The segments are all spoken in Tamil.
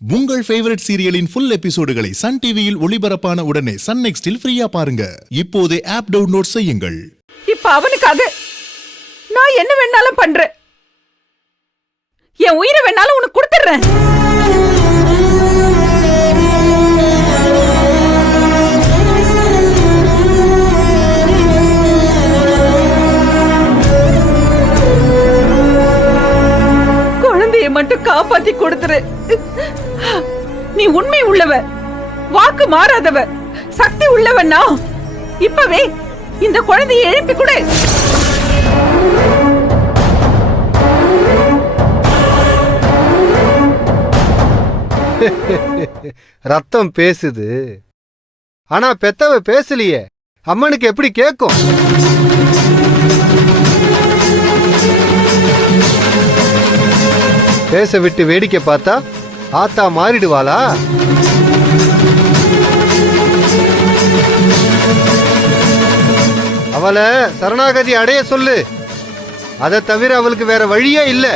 உங்கள் ஃபேவரட் சீரியலின் ஃபுல் எபிசோடுகளை சன் டிவியில் ஒளிபரப்பான உடனே சன் நெக்ஸ்டில் ஃப்ரீயா பாருங்க. இப்போதே ஆப் டவுன்லோட் செய்யுங்கள். இப்ப அவனுக்காக நான் என்ன வேணாலும் பண்றேன். என் உயிரை வேணாலும் உனக்கு கொடுத்துறேன். குழந்தைய மட்டும் காப்பாத்தி கொடுத்துரு. நீ உண்மை உள்ளவ, வாக்கு மாறாதவ, சக்தி உள்ளவன்னா இப்பவே இந்த குழந்தையை எழுப்பி கொடு. ரத்தம் பேசுது, ஆனா பெத்தவ பேசலையே. அம்மனுக்கு எப்படி கேட்கும்? பேச விட்டு வேடிக்கை பார்த்தா ஆத்தா மாறிடுவாளா? அவளை சரணாகதி அடைய சொல்லு. அதை தவிர அவளுக்கு வேற வழியே இல்லை.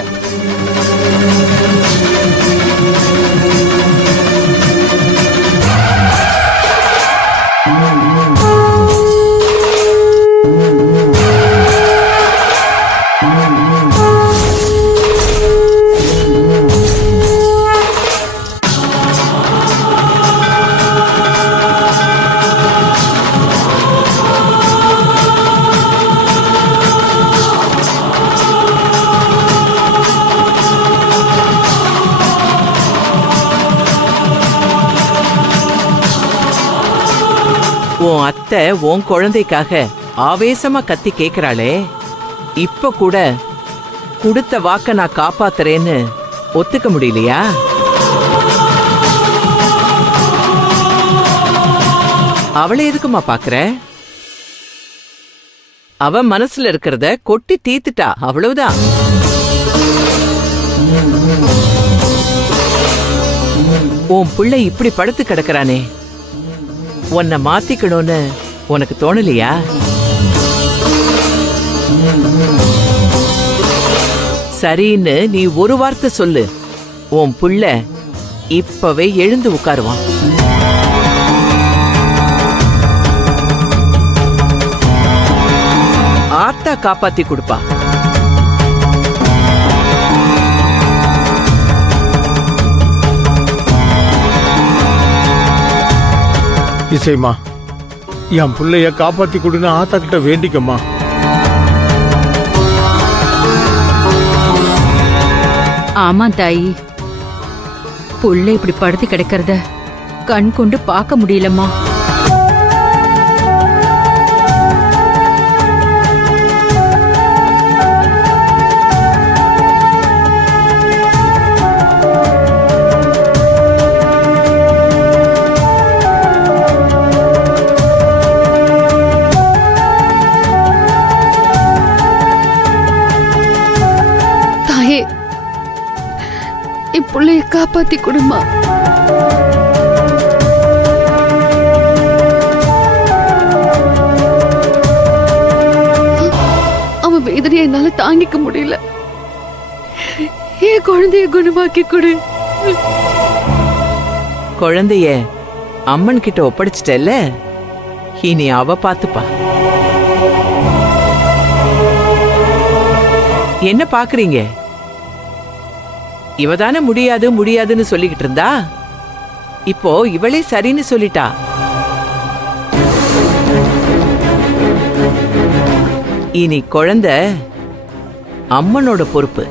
உன் அத்தை உன் குழந்தைக்காக ஆவேசமா கத்தி கேக்குறாளே, இப்ப கூட கொடுத்த வாக்க நான் காப்பாத்துறேன்னு ஒத்துக்க முடியலையா? அவளை எதுக்குமா பாக்குற? அவ மனசுல இருக்கிறத கொட்டி தீத்துட்டா, அவ்வளவுதான். உன் பிள்ளை இப்படி படுத்து கிடக்குறானே, உன்னை மாத்திக்கணும்னு உனக்கு தோணலையா? சரின்னு நீ ஒரு வார்த்தை சொல்லு, உன் புள்ள இப்பவே எழுந்து உட்காருவான். ஆத்தா காப்பாத்தி கொடுப்பா. இசைமா, என் பிள்ளைய காப்பாத்தி கொடுன்னு ஆத்தா கிட்ட வேண்டிக்கம்மா. ஆமா தாயி, புள்ள இப்படி படுத்து கிடக்கிறத கண் கொண்டு பார்க்க முடியலம்மா. புள்ளைய காப்பாத்தி கொடுமா. அவன் வேதனையை என்னால தாங்கிக்க முடியல. என் குழந்தைய குணமாக்கி கொடு. குழந்தைய அம்மன் கிட்ட ஒப்படைச்சிட்டல்ல, இனி அவ பாத்துப்பா. என்ன பாக்குறீங்க? இவதானே முடியாது முடியாதுன்னு சொல்லிக்கிட்டு இருந்தா, இப்போ இவளே சரின்னு சொல்லிட்டா. இனி குழந்தை அம்மனோட பொறுப்பு,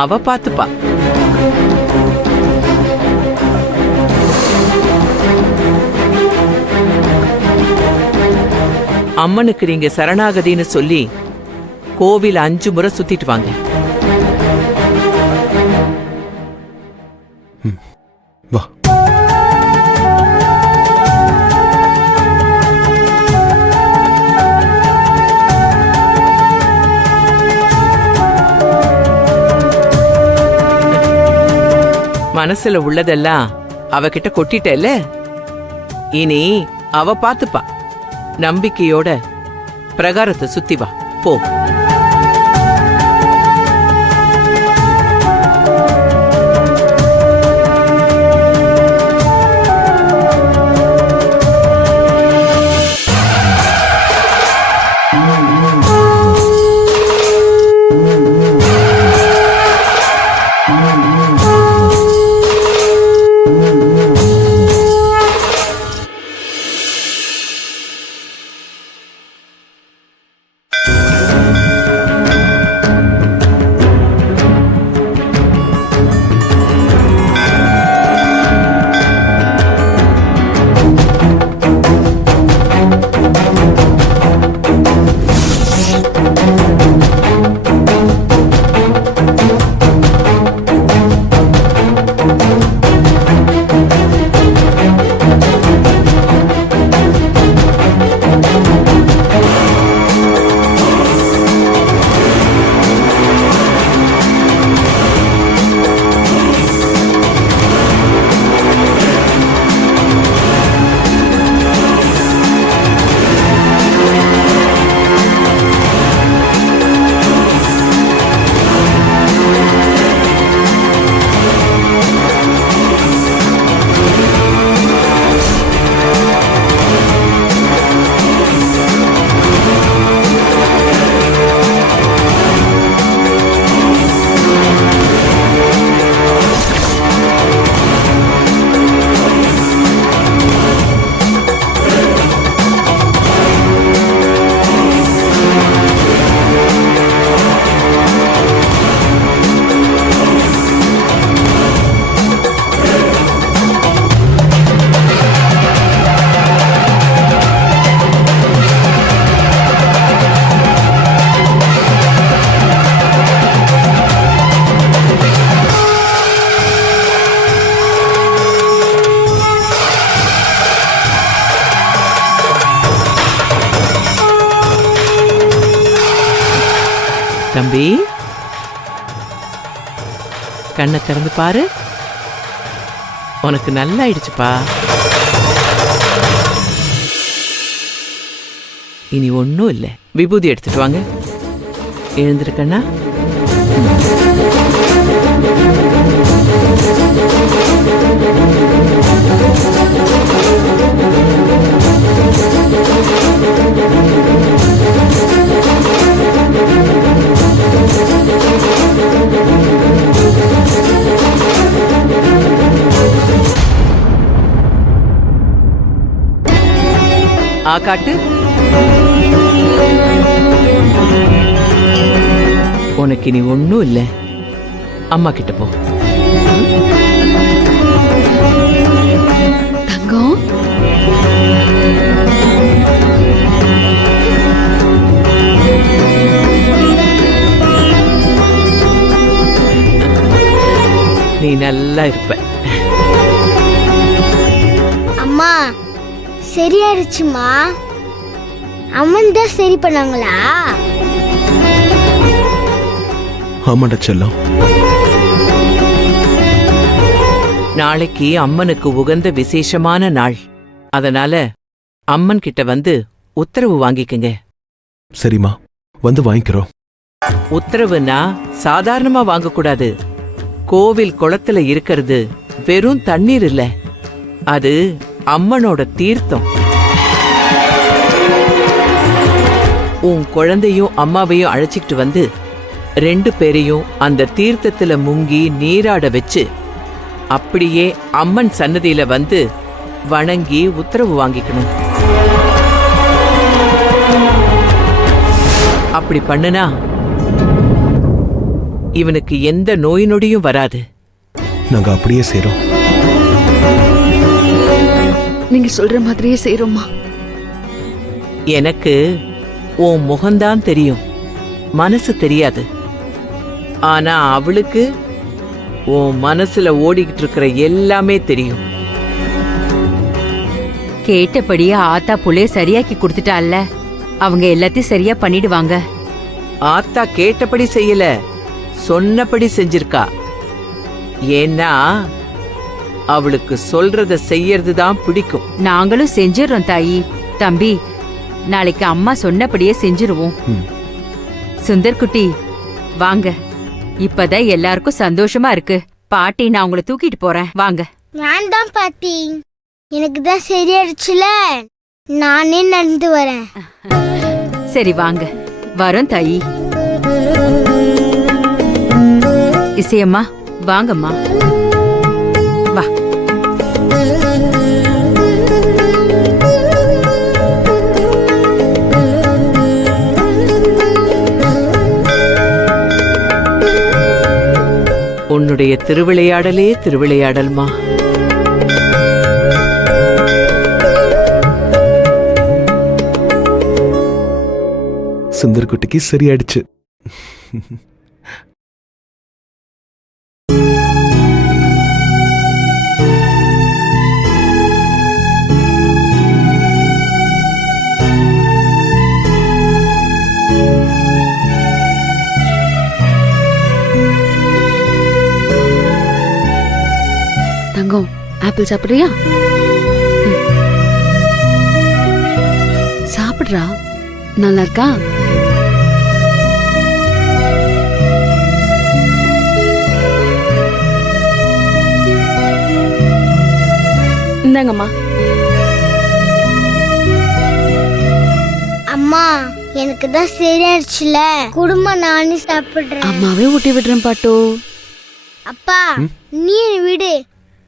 அவ பாத்துப்பா. அம்மனுக்கு நீங்க சரணாகதின்னு சொல்லி கோவில் 5 முறை சுத்திட்டு வாங்க. வா. மனசுல உள்ளதெல்லாம் அவகிட்ட கொட்டிட்டல்ல, இனி அவ பாத்துப்பா. நம்பிக்கையோட பிரகாரத்தை சுத்தி வா, போ. தம்பி, கண்ணை திறந்து பாரு. உனக்கு நல்லா ஆயிடுச்சுப்பா. இனி ஒன்றும் இல்லை. விபூதி எடுத்துட்டு வாங்க. எழுந்திருக்கண்ணா. காட்டு. உனக்கு இனி ஒன்னும் இல்ல. அம்மா கிட்ட போ. தங்கம், நீ நல்லா இருப்ப. அம்மா சரியாயிடுச்சுமா. அம்மன் தான் சரி பண்ணாங்களா? ஆமாடா செல்லம். நாளைக்கு அம்மனுக்கு உகந்த விசேஷமான நாள். அதனால அம்மன் கிட்ட வந்து உத்தரவு வாங்கிக்கங்க. சரிம்மா, வந்து வாங்கிக்கிறோம். உத்தரவுன்னா சாதாரணமா வாங்கக்கூடாது. கோவில் குளத்துல இருக்கிறது வெறும் தண்ணீர் இல்ல, அது அம்மனோட தீர்த்தம். உன் குழந்தையும் அம்மாவையும் அழைச்சிக்கிட்டு வந்து 2 பேரையும் அந்த தீர்த்தத்துல முங்கி நீராட வச்சு அப்படியே அம்மன் சன்னதியில வந்து வணங்கி உத்தரவு வாங்கிக்கணும். அப்படி பண்ணுனா இவனுக்கு எந்த நோய் நொடியும் வராது. நாங்க அப்படியே செய்றோம். நீங்க சொல்ற மாதிரியே செய்றோம்மா. எனக்கு உன் முகம்தான் தெரியும், மனசு தெரியாது. ஆனா அவளுக்கு உன் மனசுல ஓடிக்கிட்டு இருக்கிற எல்லாமே தெரியும். கேட்டபடியே ஆத்தா புள்ளைய சரியாக்கி கொடுத்துட்டால, அவங்க எல்லாத்தையும் சரியா பண்ணிடுவாங்க. ஆத்தா கேட்டபடி செய்யல, சொன்னபடி செஞ்சிருக்கா. ஏன்னா அவளுக்கு சொல்றத செய்யறதுதான் பிடிக்கும். நாங்களும் செஞ்சிடறோம் தாயி. தம்பி, நாளைக்கு அம்மா சொன்னபடியே செஞ்சிருவோம். சுந்தர்குட்டி வாங்க. இப்பதான் எல்லாருக்கும் சந்தோஷமா இருக்கு. பாட்டி, நான் உங்களை தூக்கிட்டு போறேன், வாங்க. வேண்டாம் பாட்டி, எனக்கு தான் சரியாயிடுச்சுல, நானே நடந்து வரேன். சரி வாங்க, வரோம் தாயி. இசையம்மா வாங்கம்மா, வா. உன்னுடைய திருவிளையாடலே திருவிளையாடல்மா. சுந்தர்குட்டிக்கு சரியாயிடுச்சு. தங்கம், ஆப்பிள் சாப்பிடுறியா? சாப்பிடுறா, நல்லா இருக்கா? இந்தாங்கம்மா. அம்மா, எனக்கு தான் சரியாயிடுச்சுல, குடும்பம் நானே சாப்பிடுறேன். அம்மாவே ஊட்டி விடுறேன் பாட்டோ. அப்பா, நீ விடு.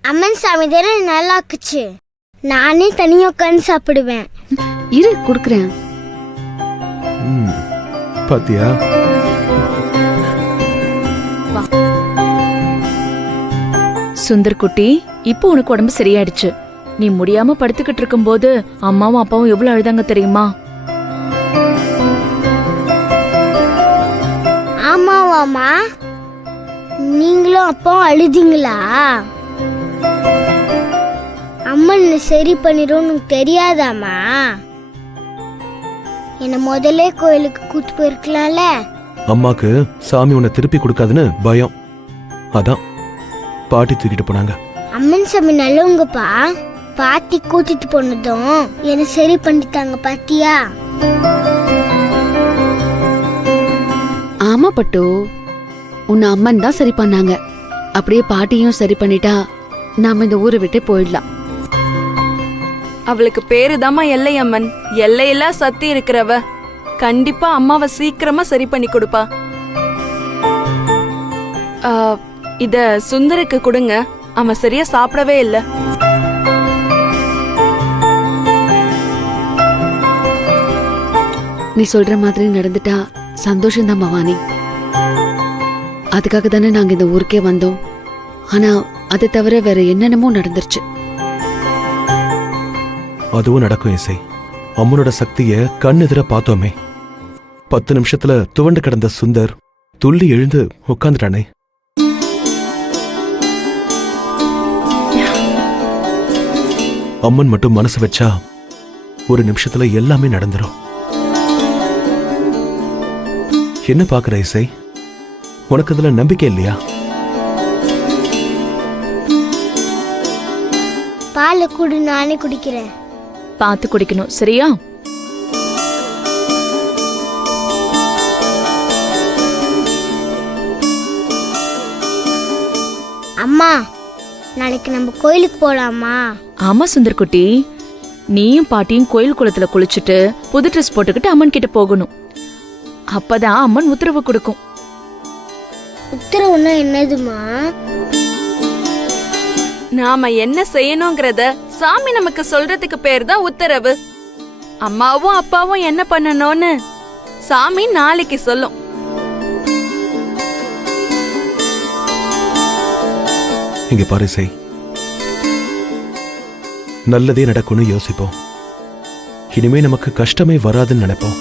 அம்மன் சாமி தானே நல்லாக்குச்சு, நானே தனியா உட்காந்து சாப்பிடுவேன். இரு, குடுக்குறேன். பாத்தியா? சுந்தர்குட்டி, இப்போ உனக்கு உடம்பு சரியாயிடுச்சு. நீ முடியாம படுத்துக்கிட்டு இருக்கும்போது அம்மாவும் அப்பாவும் எவ்வளவு அழுதாங்க தெரியுமா? ஆமாவாமா, நீங்களும் அப்பாவும் அழுதிங்களா? அம்மன் சரி பண்ணிடும் தெரியாதாமா? என்ன முதல்ல கோயிலுக்கு கூட்டு போயிருக்கலாம்ல, அம்மாக்கு சாமி உன்னை திருப்பி கொடுக்காதுன்னு பயம். அதான் பாட்டி தூக்கிட்டு போனாங்க. அம்மன் சாமி நல்லவங்கப்பா. பாட்டி கூட்டிட்டு போனதும் என்ன சரி பண்ணிட்டாங்க பாத்தியா? ஆமா பட்டு, உன்னை அம்மன் தான் சரி பண்ணாங்க. அப்படியே பாட்டியும் சரி பண்ணிட்டா நாம இந்த ஊரை விட்டு போயிடலாம். அவளுக்கு பேருதாம்மா எல்லையம்மன். எல்லையெல்லாம் சக்தி இருக்கிறவ. கண்டிப்பா அம்மாவை சீக்கிரமா சரி பண்ணி கொடுப்பா. இத சுந்தருக்கு கொடுங்க. அவன் சரியா சாப்பிடவே இல்ல. நீ சொல்ற மாதிரி நடந்துட்டா சந்தோஷம்தான் பவானி. அதுக்காக தானே நாங்க இந்த ஊருக்கே வந்தோம். ஆனா அதை தவிர வேற என்னென்னமோ நடந்துருச்சு. அதுவும் நடக்கும் இசை. அம்மனோட சக்திய கண்ணெதிர பார்த்தோமே. 10 நிமிஷத்துல துவண்டு கிடந்த சுந்தர் துள்ளி எழுந்து உட்கார்ந்துட்டானே. அம்மன் மட்டும் மனசு வச்சா ஒரு நிமிஷத்துல எல்லாமே நடந்துரும். என்ன பாக்குற இசை? உனக்கு அதுல நம்பிக்கை இல்லையா? பாலை குடி, நானே குடிக்கிறேன். பார்த்து குடிக்கணும், சரியா? அம்மா, நாளைக்கு நம்ம கோயிலுக்கு போலாமா? ஆமா சுந்தர்குட்டி, நீயும் பாட்டியும் கோயில் குளத்துல குளிச்சுட்டு புது ட்ரெஸ் போட்டுக்கிட்டு அம்மன் கிட்ட போகணும். அப்பதான் அம்மன் உத்தரவு கொடுக்கும். உத்தரவுன்னா என்னதுமா? நாம என்ன செய்யணுங்கிறத சாமி நமக்கு சொல்றதுக்கு பேர் தான் உத்தரவு. அம்மாவும் அப்பாவும் என்ன பண்ணணும்னு சாமி நாளைக்கு சொல்லும். இங்க பாரு இசை, நல்லதே நடக்கும்னு யோசிப்போம். இனிமே நமக்கு கஷ்டமே வராதுன்னு நினைப்போம்.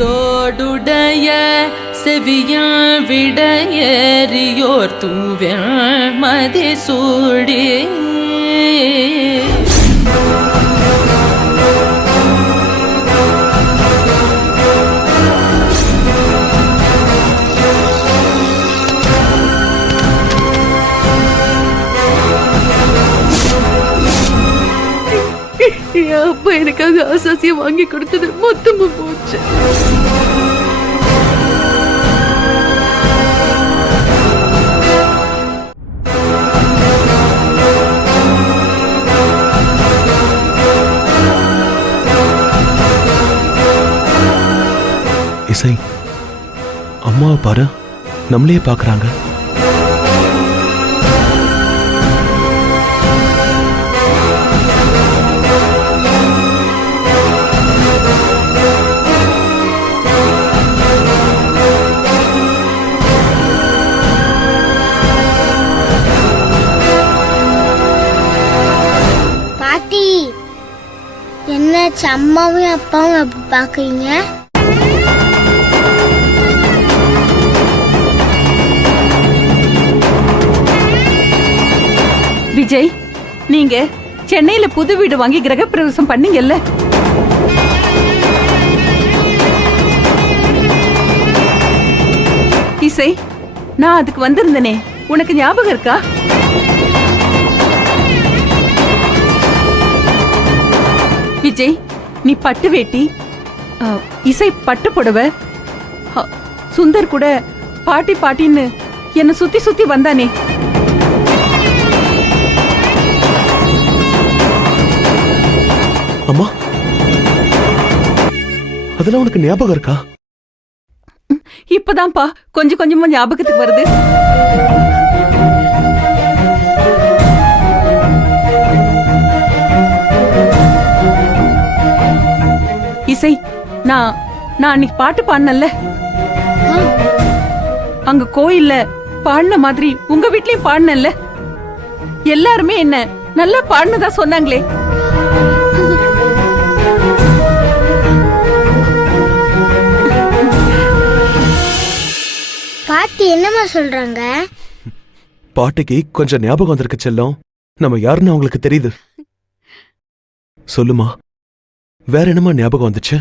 தோடுடைய செவியால் விடையேறியோர் தூவல் மதி சூடி அப்பா எனக்காக ஆசாசிய வாங்கி கொடுத்தது மொத்தமா போச்சு. இசை, அம்மாவை பாரு, நம்மளையே பாக்குறாங்க. பாட்டி, என்னாச்சு? அம்மாவும் அப்பாவும் அப்படி பாக்குறீங்க? விஜய், நீங்க சென்னையில புது வீடு வாங்கி கிரகப்பிரவேசம் பண்ணீங்கல்ல? இசை, நான் அதுக்கு வந்திருந்தனே, உனக்கு ஞாபகம் இருக்கா? விஜய், நீ பட்டு வேட்டி, இசை பட்டு புடவை, சுந்தர் கூட பாட்டி பாட்டின்னு என்ன சுத்தி சுத்தி வந்தானே. அம்மா, அதெல்லாம் உனக்கு ஞாபகம் இருக்கா? இப்பதான்ப்பா கொஞ்சம் கொஞ்சமா ஞாபகத்துக்கு வருது. இசை, நான் அன்னைக்கு பாட்டு பாடினல்ல, அங்க கோயில்ல பாடின மாதிரி உங்க வீட்லயும் பாடினல்ல. எல்லாருமே என்ன நல்லா பாடுனதா சொன்னாங்களே. பாட்டி என்னம்மா சொல்றாங்க? பாட்டிக்கு கொஞ்சம் ஞாபகம் வந்திருக்கு செல்லம். நம்ம யாருன்னு அவங்களுக்கு தெரியுது. சொல்லுமா, வேற என்னமா ஞாபகம் வந்துச்சு?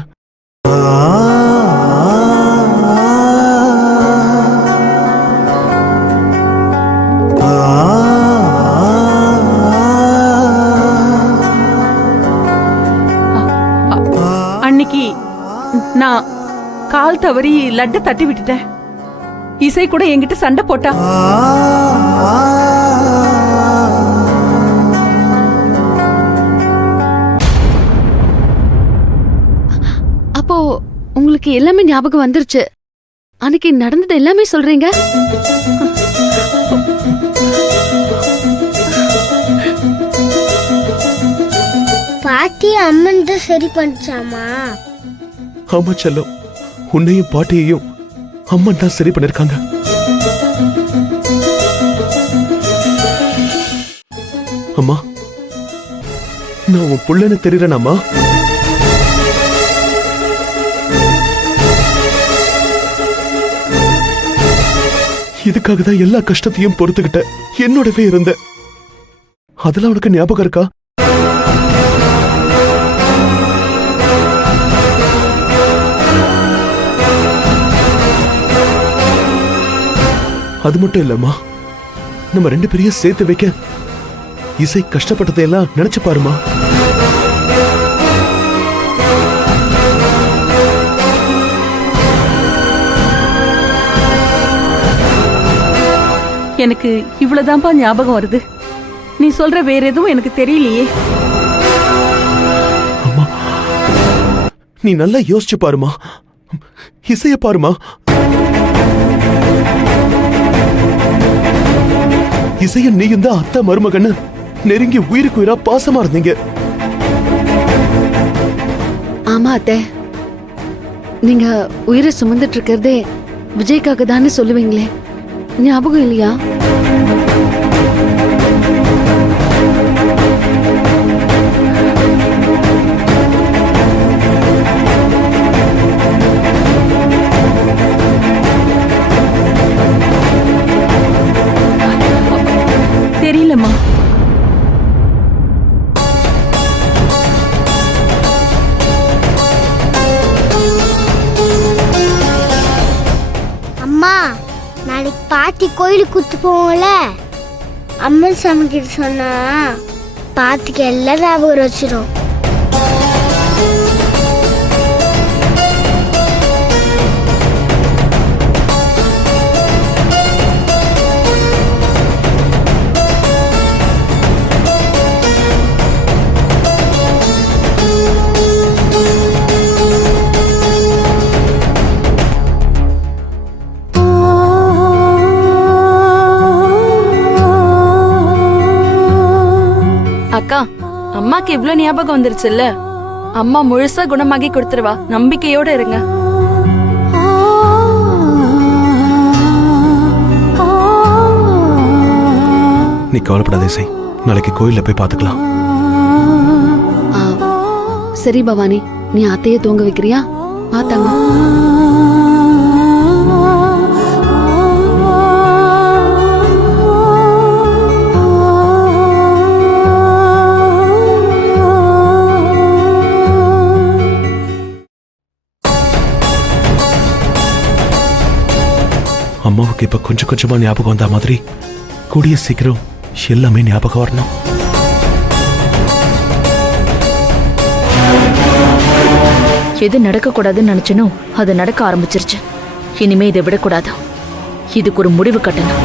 அன்னைக்கு நான் கால் தவறி லட்டு தட்டி விட்டுட்டேன். இசை கூட என்கிட்ட சண்டை போட்டா. அப்போ உங்களுக்கு எல்லாமே ஞாபகம் வந்துருச்சு. அன்னைக்கு நடந்தது எல்லாமே சொல்றீங்க. பாட்டி அம்மன் தான் சரி பண்ணிச்சாமா? ஆமா செல்லம், உன்னையும் பாட்டியையும் அம்மன் தான் சரி பண்ணிருக்காங்க. அம்மா, நான் உன் புள்ளன்னு தெரியுறேனாம்மா? இதுக்காக தான் எல்லா கஷ்டத்தையும் பொறுத்துக்கிட்ட என்னோடவே இருந்த. அதெல்லாம் உனக்கு ஞாபகம் இருக்கா? அது மட்டும் இல்லம்மா, நம்ம ரெண்டு பேரையும் சேர்த்து வைக்க இசை கஷ்டப்பட்டதையெல்லாம் நினைச்சு பாருமா. எனக்கு இவ்வளவுதான்ப்பா ஞாபகம் வருது. நீ சொல்ற வேற எதுவும் எனக்கு தெரியலையே. அம்மா, நீ நல்லா யோசிச்சு பாருமா. இசைய பாருமா. இசைய நீயும் தான் அத்தை மருமகன்னு நெருங்கி உயிருக்கு உயிரா பாசமா இருந்தீங்க. ஆமா அத்தை, நீங்க உயிரை சுமந்துட்டு இருக்கிறதே விஜய்க்காக தானே சொல்லுவீங்களே, ஞாபகம் இல்லையா? தெரியலம்மா. அம்மா, நாளைக்கு பாட்டி கோயிலுக்கு கூத்து போவோம்ல, அம்மன் சாமி கிட்ட சொன்னா பாட்டிக்கு எல்லாம் ஞாபகம் வச்சிடும். அக்கா, அம்மாக்கு இவ்ளோ ஞாபகம் வந்துருச்சுல்ல, அம்மா முழுசா குணமாகி கொடுத்துருவா, நம்பிக்கையோட இருங்க. நீ கவலைப்படாத இசை, நாளைக்கு கோயில்ல போய் பாத்துக்கலாம். சரி பவானி, நீ அத்தைய தூங்க வைக்கிறியா? பாத்தாங்க. அம்மாவுக்கு இப்ப கொஞ்சம் கொஞ்சமா ஞாபகம் வந்த மாதிரி கூடிய சீக்கிரம் எல்லாமே ஞாபகம் வரணும். எது நடக்க கூடாதுன்னு நினைச்சனோ அது நடக்க ஆரம்பிச்சிருச்சு. இனிமே இதை விடக்கூடாது. இதுக்கு ஒரு முடிவு கட்டணும்.